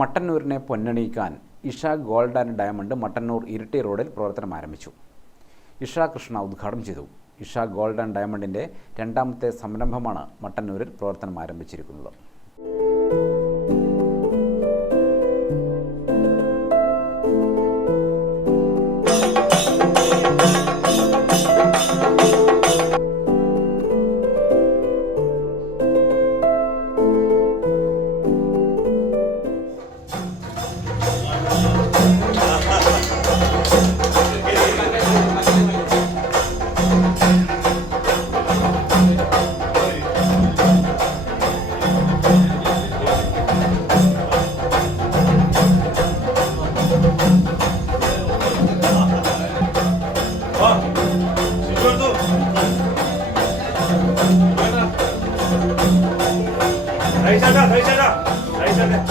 മട്ടന്നൂരിനെ പൊന്നണിയിക്കാൻ Isha gold and diamond Mattannur Iritty റോഡിൽ പ്രവർത്തനം ആരംഭിച്ചു. ഇഷ കൃഷ്ണ ഉദ്ഘാടനം ചെയ്തു. ഇഷ ഗോൾഡ് ആൻഡ് ഡയമണ്ടിന്റെ രണ്ടാമത്തെ സംരംഭമാണ് മട്ടന്നൂരിൽ പ്രവർത്തനം ആരംഭിച്ചിരിക്കുന്നത്. 다시 찾아, 다시 찾아, 다시 찾아.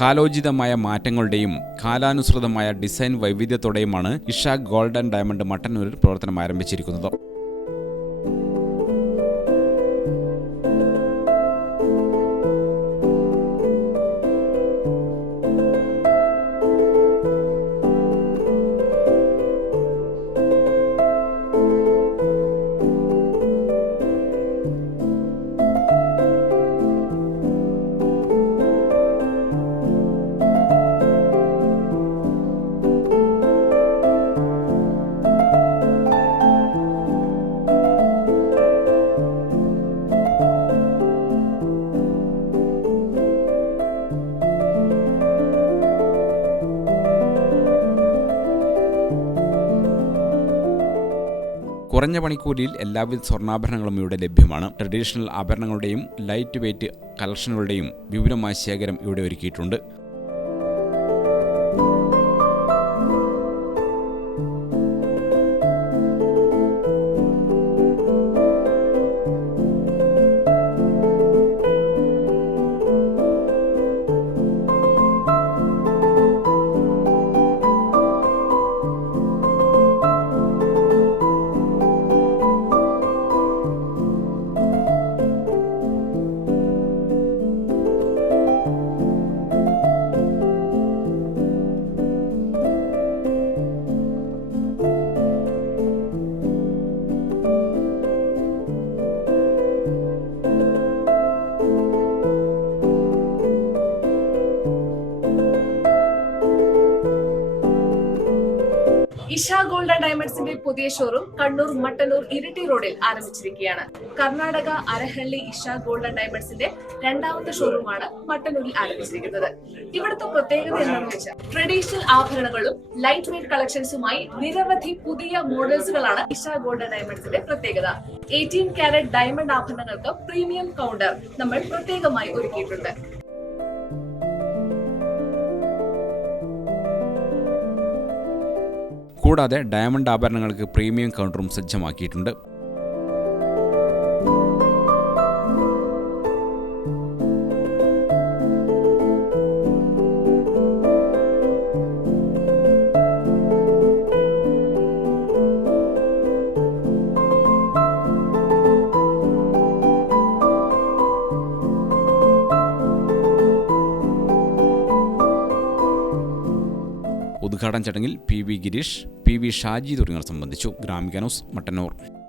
കാലോചിതമായ മാറ്റങ്ങളുടെയും കാലാനുസൃതമായ ഡിസൈൻ വൈവിധ്യത്തോടെയുമാണ് ഇഷ ഗോൾഡൻ ഡയമണ്ട് മട്ടന്നൂരിൽ പ്രവർത്തനം ആരംഭിച്ചിരിക്കുന്നത്. കുറഞ്ഞ പണിക്കൂലിയിൽ എല്ലാവിധ സ്വർണാഭരണങ്ങളും ഇവിടെ ലഭ്യമാണ്. ട്രഡീഷണൽ ആഭരണങ്ങളുടെയും ലൈറ്റ് വെയ്റ്റ് കളക്ഷനുകളുടെയും വിപുലമായ ശേഖരം ഇവിടെ ഒരുക്കിയിട്ടുണ്ട്. ഇഷ ഗോൾഡ് ആൻഡ് ഡയമണ്ട്സിന്റെ പുതിയ ഷോറൂം കണ്ണൂർ മട്ടന്നൂർ ഇരിട്ടി റോഡിൽ ആരംഭിച്ചിരിക്കുകയാണ്. കർണാടക അരഹള്ളി ഇഷ ഗോൾഡ് ആൻഡ് ഡയമണ്ട്സിന്റെ രണ്ടാമത്തെ ഷോറൂമാണ് മട്ടന്നൂരിൽ ആരംഭിച്ചിരിക്കുന്നത്. ഇവിടുത്തെ പ്രത്യേകത എന്താണെന്ന് വെച്ചാൽ ട്രഡീഷണൽ ആഭരണങ്ങളും ലൈറ്റ് വെയിറ്റ് കളക്ഷൻസുമായി നിരവധി പുതിയ മോഡൽസുകളാണ് ഇഷ ഗോൾഡ് ആൻഡ് ഡയമണ്ട്സിന്റെ പ്രത്യേകത. എയ്റ്റീൻ കാരറ്റ് ഡയമണ്ട് ആഭരണങ്ങൾക്ക് പ്രീമിയം കൗണ്ടർ നമ്മൾ പ്രത്യേകമായി ഒരുക്കിയിട്ടുണ്ട്. കൂടാതെ ഡയമണ്ട് ആഭരണങ്ങൾക്ക് പ്രീമിയം കൗണ്ടറും സജ്ജമാക്കിയിട്ടുണ്ട്. ഉദ്ഘാടന ചടങ്ങിൽ P V Girish P V Shaji തുടങ്ങിയവർ സംബന്ധിച്ചു. ഗ്രാമിക ന്യൂസ് മട്ടന്നൂർ.